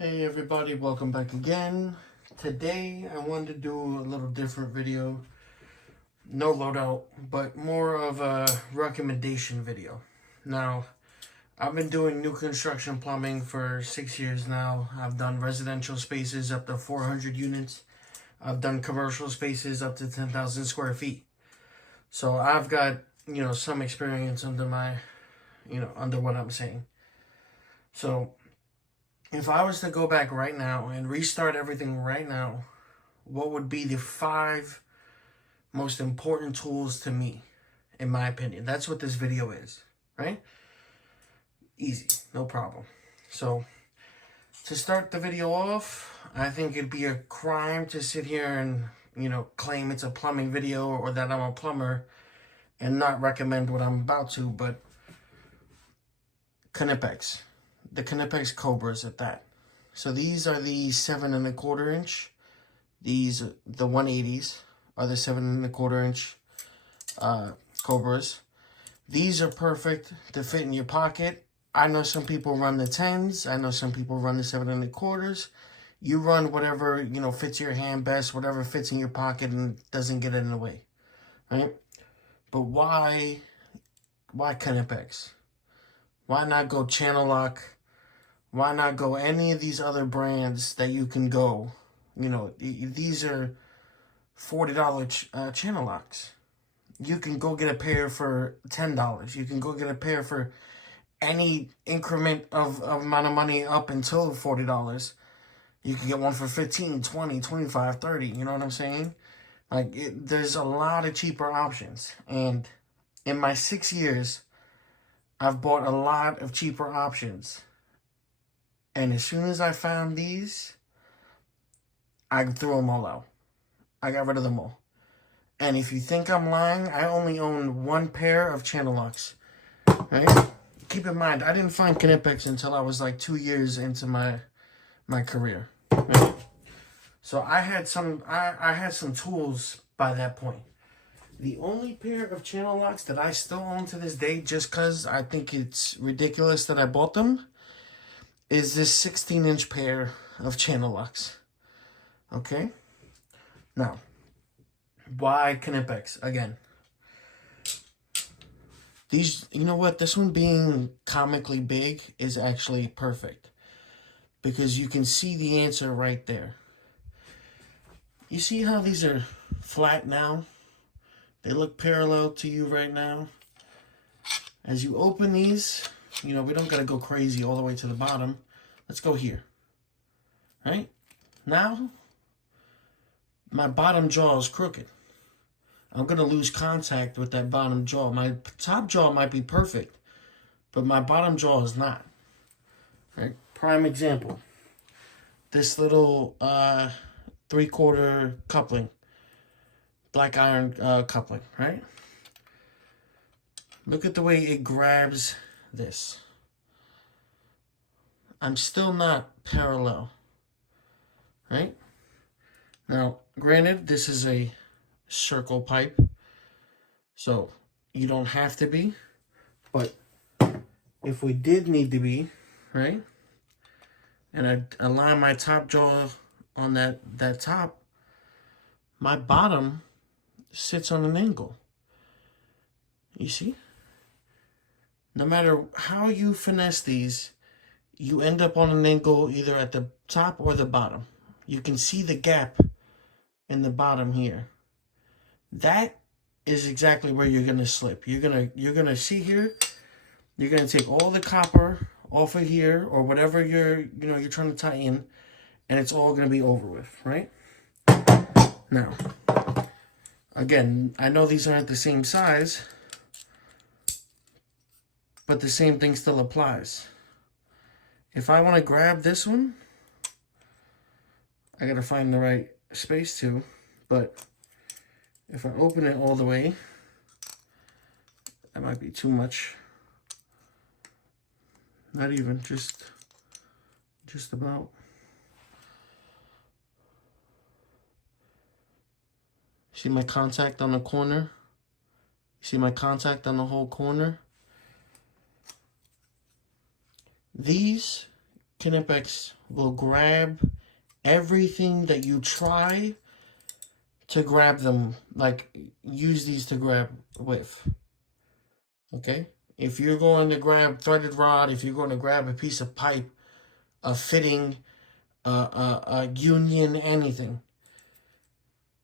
Hey everybody, welcome back again. Today I wanted to do a little different video. No loadout, but more of a recommendation video. Now, I've been doing new construction plumbing for 6 years now. I've done residential spaces up to 400 units. I've done commercial spaces up to 10,000 square feet. So I've got, some experience under my, under what I'm saying. So if I was to go back right now and restart everything right now, what would be the 5 most important tools to me, in my opinion? That's what this video is, right? Easy, no problem. So, to start the video off, I think it'd be a crime to sit here and, claim it's a plumbing video or that I'm a plumber and not recommend what I'm about to, but Knipex. The Knipex Cobras at that. So these are the 7 1/4 inch. These, the 180s, are the 7 1/4 inch Cobras. These are perfect to fit in your pocket. I know some people run the 10s. I know some people run the 7 1/4s. You run whatever, fits your hand best, whatever fits in your pocket and doesn't get in the way, right? But why Knipex? Why not go Channel Lock? Why not go any of these other brands that you can go? These are $40 channel locks. You can go get a pair for $10. You can go get a pair for any increment of amount of money up until $40. You can get one for 15, 20, 25, 30. You know what I'm saying? There's a lot of cheaper options. And in my 6 years, I've bought a lot of cheaper options. And as soon as I found these, I threw them all out. I got rid of them all. And if you think I'm lying, I only own 1 pair of channel locks. Right? Keep in mind, I didn't find Knipex until I was like 2 years into my career. Right? So I had some tools by that point. The only pair of channel locks that I still own to this day, just because I think it's ridiculous that I bought them, is this 16-inch pair of channel locks. Okay? Now, why Knipex? Again, these, you know what? This one being comically big is actually perfect. Because you can see the answer right there. You see how these are flat now? They look parallel to you right now. As you open these, we don't got to go crazy all the way to the bottom. Let's go here. Right? Now, my bottom jaw is crooked. I'm going to lose contact with that bottom jaw. My top jaw might be perfect, but my bottom jaw is not. Right? Prime example. This little 3/4 coupling. Black iron coupling, right? Look at the way it grabs this. I'm still not parallel, right? Now, granted, this is a circle pipe, so you don't have to be, but if we did need to be, right? And I align my top jaw on that top, my bottom sits on an angle. You see? No matter how you finesse these, you end up on an angle either at the top or the bottom. You can see the gap in the bottom here. That is exactly where you're gonna slip. You're gonna see here. You're gonna take all the copper off of here or whatever you're trying to tie in, and it's all gonna be over with, right? Now, again, I know these aren't the same size, but the same thing still applies. If I want to grab this one, I gotta find the right space too, but if I open it all the way, that might be too much. Not even, just about. See my contact on the corner? See my contact on the whole corner? These Knipex will grab everything that you try to grab them, like use these to grab with. Okay? If you're going to grab threaded rod, if you're going to grab a piece of pipe, a fitting, a union, anything,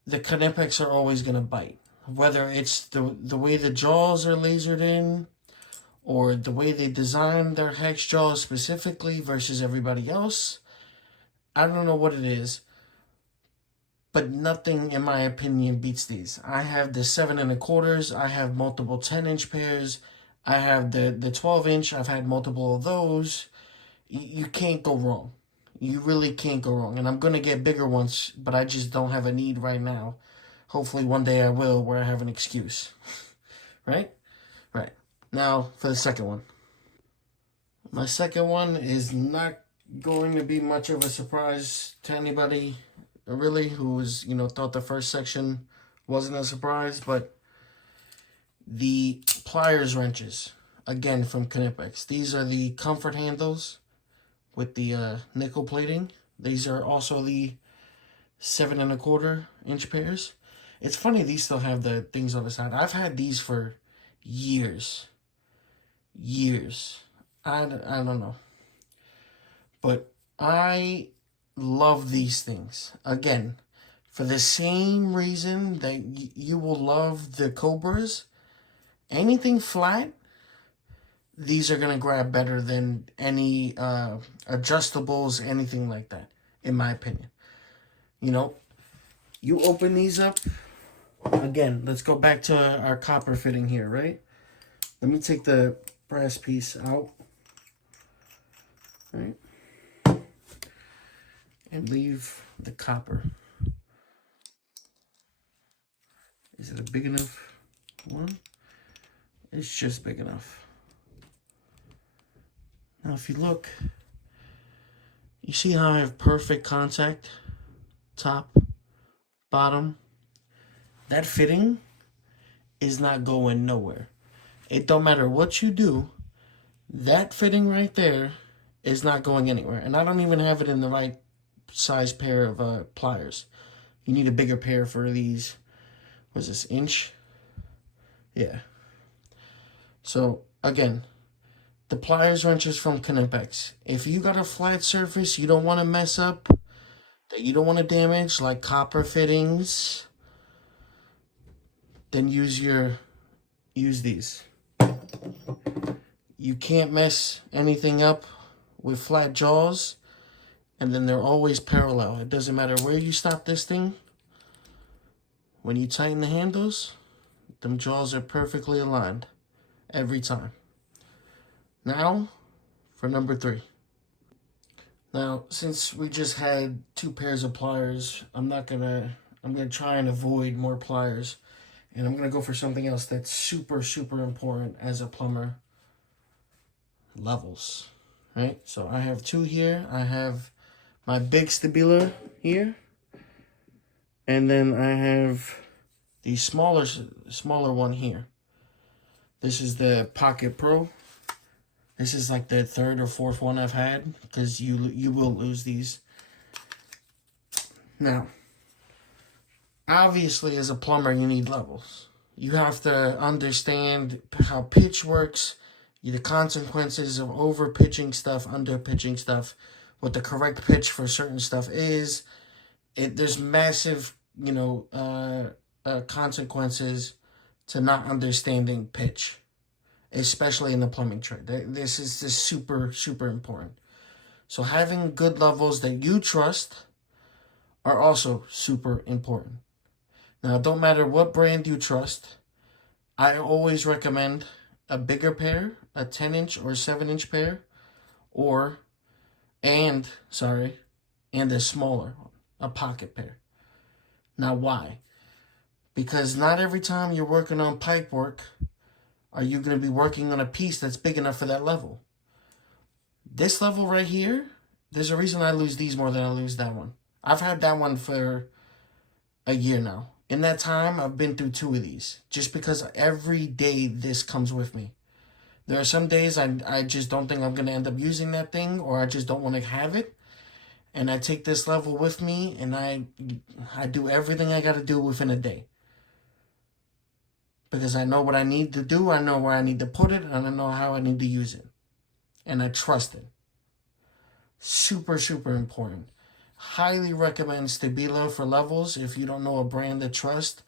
the Knipex are always going to bite. Whether it's the way the jaws are lasered in, or the way they design their hex jaws specifically versus everybody else, I don't know what it is, but nothing, in my opinion, beats these. I have the 7 1/4s. I have multiple 10-inch pairs. I have the 12-inch. I've had multiple of those. You can't go wrong. You really can't go wrong. And I'm going to get bigger ones, but I just don't have a need right now. Hopefully one day I will, where I have an excuse. Right? Right. Now for the second one. My second one is not going to be much of a surprise to anybody, really, who was, thought the first section wasn't a surprise, but the pliers wrenches, again, from Knipex. These are the comfort handles with the nickel plating. These are also the 7 1/4-inch pairs. It's funny these still have the things on the side. I've had these for years. I don't know. But I love these things. Again, for the same reason that you will love the Cobras. Anything flat, these are going to grab better than any adjustables, anything like that, in my opinion. You open these up. Again, let's go back to our copper fitting here, right? Let me take the brass piece out. Right? And leave the copper. Is it a big enough one? It's just big enough. Now if you look, you see how I have perfect contact? Top, bottom. That fitting is not going nowhere. It don't matter what you do, that fitting right there is not going anywhere. And I don't even have it in the right size pair of pliers. You need a bigger pair for these. What's this, inch? Yeah. So, again, the pliers wrenches from Knipex. If you got a flat surface you don't want to mess up, that you don't want to damage, like copper fittings, then use these. You can't mess anything up with flat jaws, and then they're always parallel. It doesn't matter where you stop this thing. When you tighten the handles, them jaws are perfectly aligned every time. Now, for number 3. Now, since we just had 2 pairs of pliers, I'm gonna try and avoid more pliers. And I'm gonna go for something else that's super, super important as a plumber. Levels, right? So I have 2 here. I have my big stabila here. And then I have the smaller one here. This is the Pocket Pro. This is like the 3rd or 4th one I've had, because you will lose these. Now, obviously as a plumber you need levels. You have to understand how pitch works, the consequences of over pitching stuff, under pitching stuff, what the correct pitch for certain stuff is. There's massive, consequences to not understanding pitch, especially in the plumbing trade. This is just super, super important. So having good levels that you trust are also super important. Now, it don't matter what brand you trust. I always recommend a bigger pair, a 10-inch or 7-inch pair, and a smaller one, a pocket pair. Now, why? Because not every time you're working on pipe work are you going to be working on a piece that's big enough for that level. This level right here, there's a reason I lose these more than I lose that one. I've had that one for a year now. In that time, I've been through 2 of these, just because every day this comes with me. There are some days I just don't think I'm going to end up using that thing, or I just don't want to have it. And I take this level with me, and I do everything I got to do within a day. Because I know what I need to do, I know where I need to put it, and I know how I need to use it. And I trust it. Super, super important. Highly recommend Stabilo for levels if you don't know a brand to trust.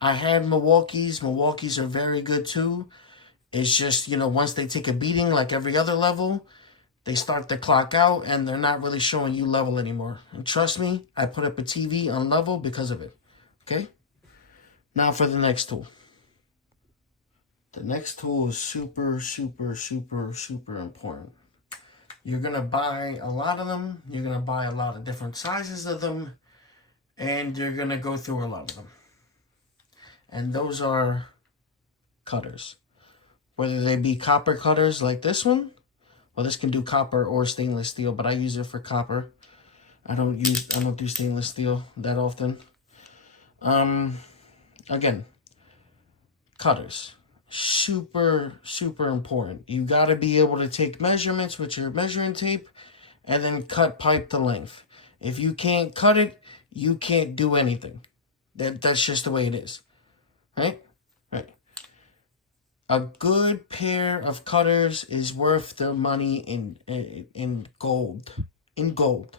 I had Milwaukee's. Milwaukee's are very good too. It's just, once they take a beating like every other level, they start the clock out and they're not really showing you level anymore. And trust me, I put up a TV on level because of it. Okay? Now for the next tool. The next tool is super, super, super, super important. You're going to buy a lot of them. You're going to buy a lot of different sizes of them. And you're going to go through a lot of them. And those are cutters. Whether they be copper cutters like this one. Well, this can do copper or stainless steel, but I use it for copper. I don't do stainless steel that often. Again, cutters. Super, super important. You got to be able to take measurements with your measuring tape and then cut pipe to length. If you can't cut it, you can't do anything. That's just the way it is. Right? Right. A good pair of cutters is worth their money in gold. In gold.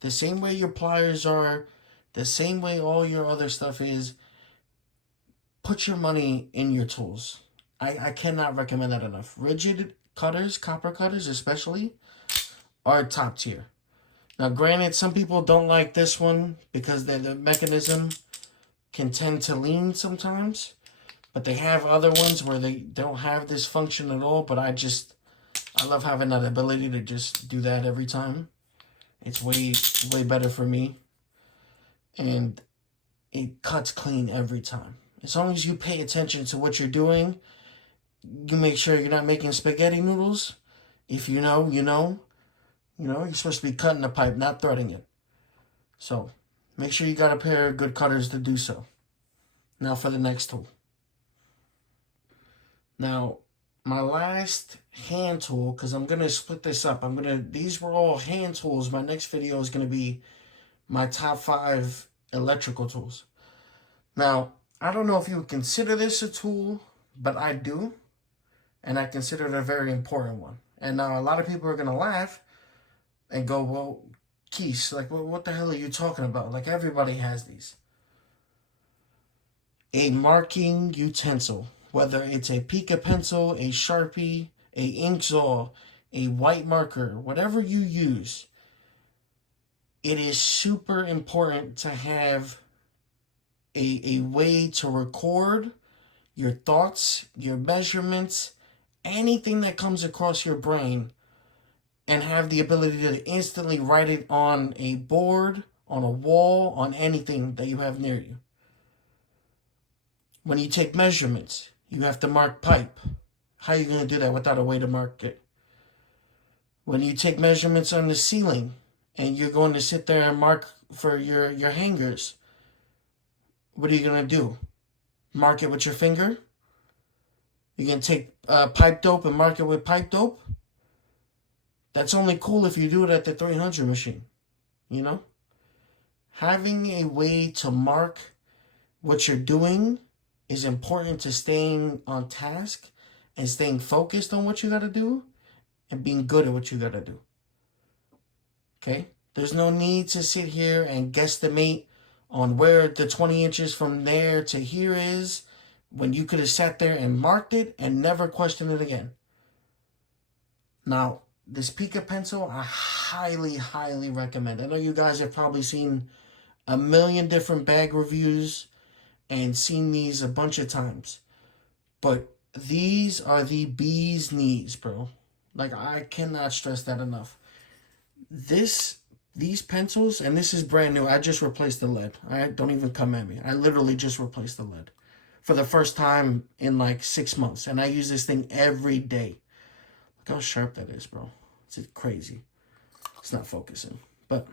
The same way your pliers are, the same way all your other stuff is. Put your money in your tools. I cannot recommend that enough. Rigid cutters, copper cutters especially, are top tier. Now, granted, some people don't like this one because the mechanism can tend to lean sometimes. But they have other ones where they don't have this function at all. But I love having that ability to just do that every time. It's way, way better for me. And it cuts clean every time. As long as you pay attention to what you're doing, you make sure you're not making spaghetti noodles. If you know, you know. You're supposed to be cutting the pipe, not threading it. So, make sure you got a pair of good cutters to do so. Now for the next tool. Now, my last hand tool, because I'm going to split this up. These were all hand tools. My next video is going to be my top 5 electrical tools. Now, I don't know if you would consider this a tool, but I do. And I consider it a very important one. And now a lot of people are going to laugh and go, well, Keith, like, what the hell are you talking about? Like, everybody has these. A marking utensil. Whether it's a Pica pencil, a Sharpie, a ink saw, a white marker, whatever you use, it is super important to have a way to record your thoughts, your measurements, anything that comes across your brain, and have the ability to instantly write it on a board, on a wall, on anything that you have near you. When you take measurements, you have to mark pipe. How are you going to do that without a way to mark it? When you take measurements on the ceiling and you're going to sit there and mark for your hangers, what are you going to do? Mark it with your finger? You're going to take pipe dope and mark it with pipe dope? That's only cool if you do it at the 300 machine. Having a way to mark what you're doing is important to staying on task and staying focused on what you got to do and being good at what you got to do. Okay? There's no need to sit here and guesstimate on where the 20 inches from there to here is when you could have sat there and marked it and never questioned it again. Now, this Pica pencil, I highly, highly recommend. I know you guys have probably seen a million different bag reviews and seen these a bunch of times. But these are the bee's knees, bro. Like, I cannot stress that enough. These pencils, and this is brand new. I just replaced the lead. Don't even come at me. I literally just replaced the lead for the first time in like 6 months. And I use this thing every day. Look how sharp that is, bro. It's crazy. It's not focusing. But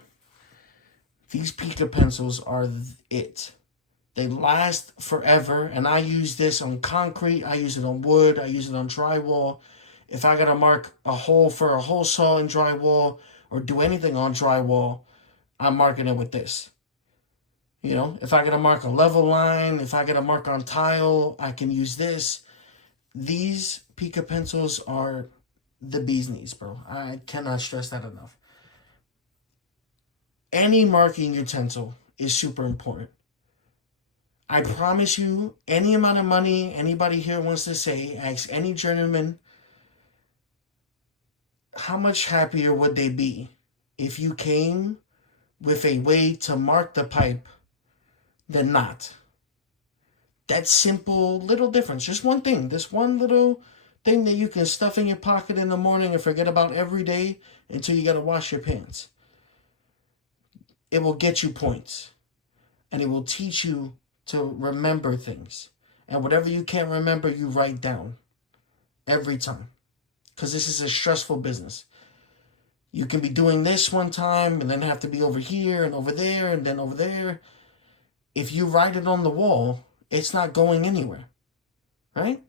these Pica pencils are it. They last forever, and I use this on concrete, I use it on wood, I use it on drywall. If I gotta mark a hole for a hole saw in drywall or do anything on drywall, I'm marking it with this. You know, if I gotta mark a level line, if I gotta mark on tile, I can use this. These Pica pencils are the bee's knees, bro. I cannot stress that enough. Any marking utensil is super important. I promise you, any amount of money anybody here wants to say, ask any journeyman, how much happier would they be if you came with a way to mark the pipe than not? That simple little difference, just one thing, this one little thing that you can stuff in your pocket in the morning and forget about every day until you gotta wash your pants. It will get you points, and it will teach you to remember things. And whatever you can't remember, you write down every time. Because this is a stressful business. You can be doing this one time and then have to be over here and over there and then over there. If you write it on the wall, it's not going anywhere. Right?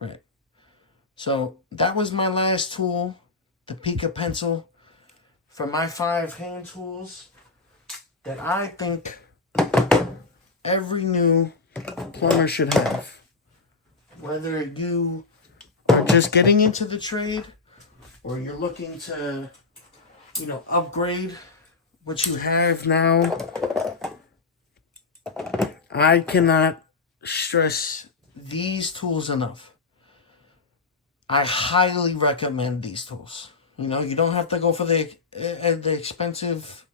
Right. So that was my last tool, the Pica pencil, for my 5 hand tools that I think every new plumber should have. Whether you are just getting into the trade or you're looking to, upgrade what you have now, I cannot stress these tools enough. I highly recommend these tools. You don't have to go for the expensive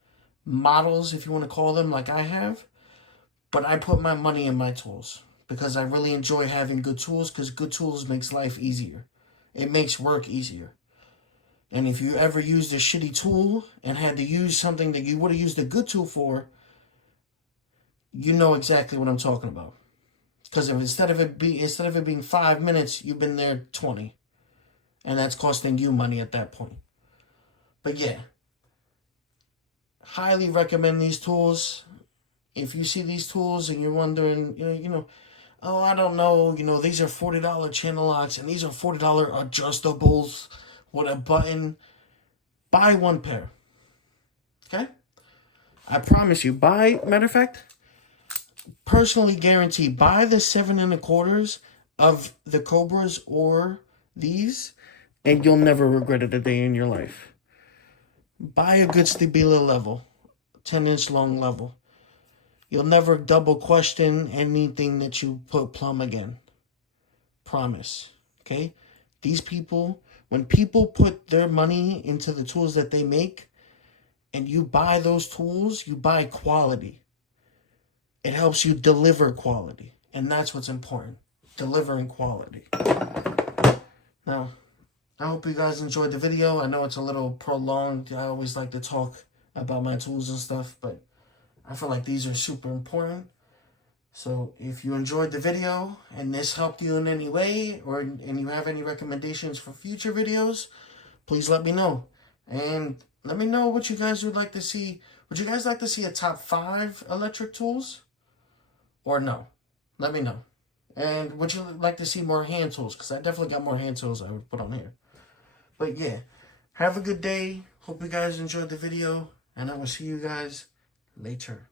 models, if you want to call them, like I have. But I put my money in my tools because I really enjoy having good tools, because good tools makes life easier. It makes work easier. And if you ever used a shitty tool and had to use something that you would have used a good tool for, you know exactly what I'm talking about. Because if instead of it being 5 minutes, you've been there 20. And that's costing you money at that point. But yeah, highly recommend these tools. If you see these tools and you're wondering, oh, I don't know, these are $40 channel locks and these are $40 adjustables with a button, buy one pair. Okay? I promise you, matter of fact, personally guarantee, buy the 7 1/4 of the Cobras or these, and you'll never regret it a day in your life. Buy a good Stabila level, 10-inch long level. You'll never double question anything that you put plumb again. Promise. Okay? These people, when people put their money into the tools that they make, and you buy those tools, you buy quality. It helps you deliver quality. And that's what's important. Delivering quality. Now, I hope you guys enjoyed the video. I know it's a little prolonged. I always like to talk about my tools and stuff, but I feel like these are super important. So if you enjoyed the video and this helped you in any way, and you have any recommendations for future videos, please let me know. And let me know what you guys would like to see. Would you guys like to see a top 5 electric tools? Or no? Let me know. And would you like to see more hand tools? Because I definitely got more hand tools I would put on here. But yeah, have a good day. Hope you guys enjoyed the video. And I will see you guys later.